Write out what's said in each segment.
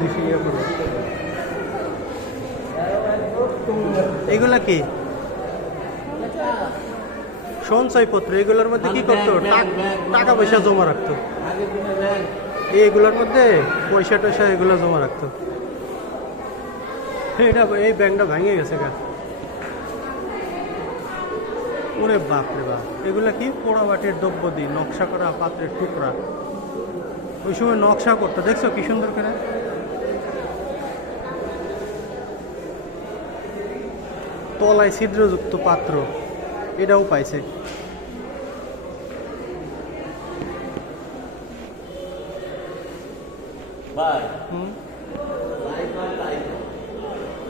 বেশি ইয়ে করে। এগুলা কি সঞ্চয়পত্র? এগুলোর মধ্যে কি করতো? টাকা পয়সা জমা রাখতো। এইগুলোর মধ্যে পয়সা টয়সা এগুলো জমা রাখতো। এটা এই ব্যাংকটা ভেঙে গেছে গা। ওরে বাপ রে বাপ, এগুলা কি? পোড়াবাটির দ্রব্যদি, নকশা করা পাত্রের টুকরা। ওই সময় নকশা করতো, দেখছো কি সুন্দর করে। তলায় ছিদ্রযুক্ত পাত্র, এটাও পাইছে।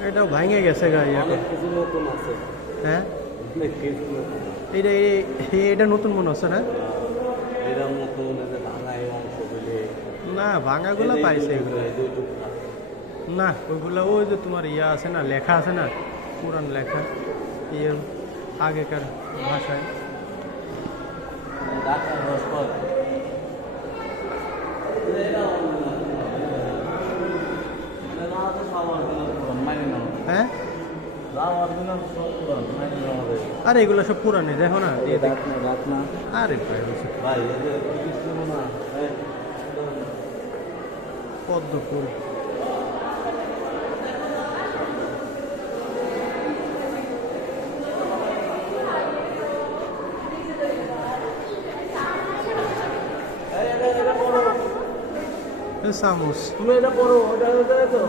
এটাও ভাঙে গেছে গাড়ি এখন। হ্যাঁ, এটা নতুন মনে হচ্ছে না? না, ভাঙাগুলো পাইছে এগুলো। না, ওইগুলো ওই যে তোমার ইয়া আছে না, লেখা আছে না, পুরান লেখা ইয়ে আগেকার ভাষায়। হ্যাঁ, আরে এগুলো সব পুরানি, দেখো না। আরে পদ্মফুল। চামচ, তুমি এটা পড়ো, ওটা তো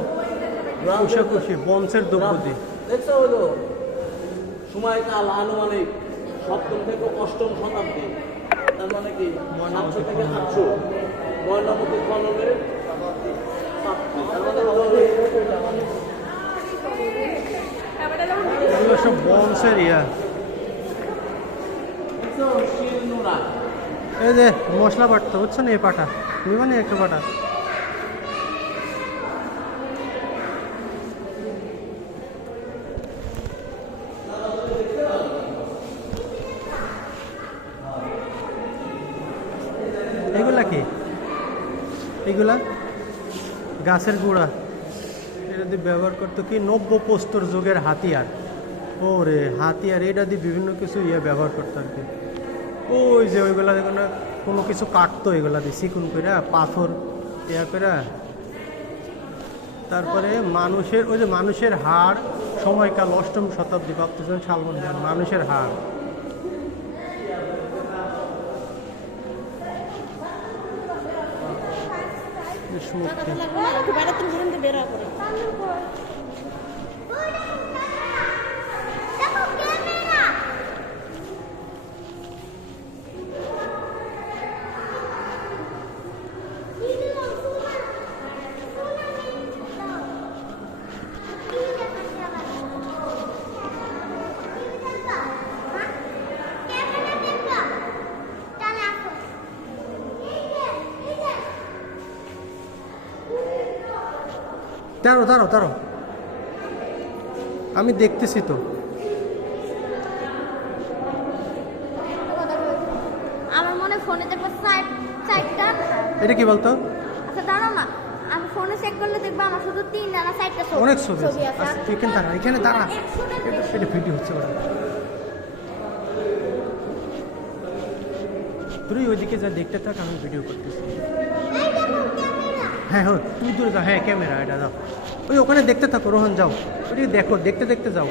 কুশাকুশি বংশের দ্রব্যদি। দেখছো হলো সময়কাল আনুমানিক 7ম থেকে 8ম শতাব্দী, তার মানে কি 700 থেকে 800 ময়নামতি খননের। এগুলো সব বংশের ইয়া। এই যে মশলা বাটতো, বুঝছো না? এই পাটা নিবা না, একটা পাটা। এগুলা কি? এগুলা গাছের গুঁড়া, এটা দিয়ে ব্যবহার করতো কি? নব্য প্রস্তর যুগের হাতিয়ার। ওরে হাতিয়ার, এটা দিয়ে বিভিন্ন কিছু ইয়ে ব্যবহার করতো আর কি। ওই যে ওইগুলা দেখো, কোনো কিছু কাটতো এগুলা দিয়ে চিকুন করে, পাথর ইয়া করে। তারপরে মানুষের ওই যে মানুষের হাড়, সময়কাল 8ম শতাব্দী, ভাবতেছেন শালবন মানুষের হাড়। দাঁড়ো দাঁড়ো দাঁড়ো, আমি দেখতেছি তো। আমার মনে ফোনে দেখবো সাইডটা। এটা কি বলতো? আচ্ছা দাঁড়াও না, আমি ফোনে চেক করলে দেখবো আমার শুধু 3 না 4টা অনেক ছবি আছে। আছে। আচ্ছা, তুই এখানে দাঁড়া, এখানে দাঁড়া। এটা ভিডিও হচ্ছে বলে। তুই ওইদিকে যা দেখতে থাক, আমি ভিডিও করতেছি। হ্যাঁ হ্যাঁ, তুই দূরে যাও। হ্যাঁ, ক্যামেরা এটা দাও। ওই ওখানে দেখতে থাকো, রোহন যাও, ওইদিকে দেখো, দেখতে দেখতে যাও।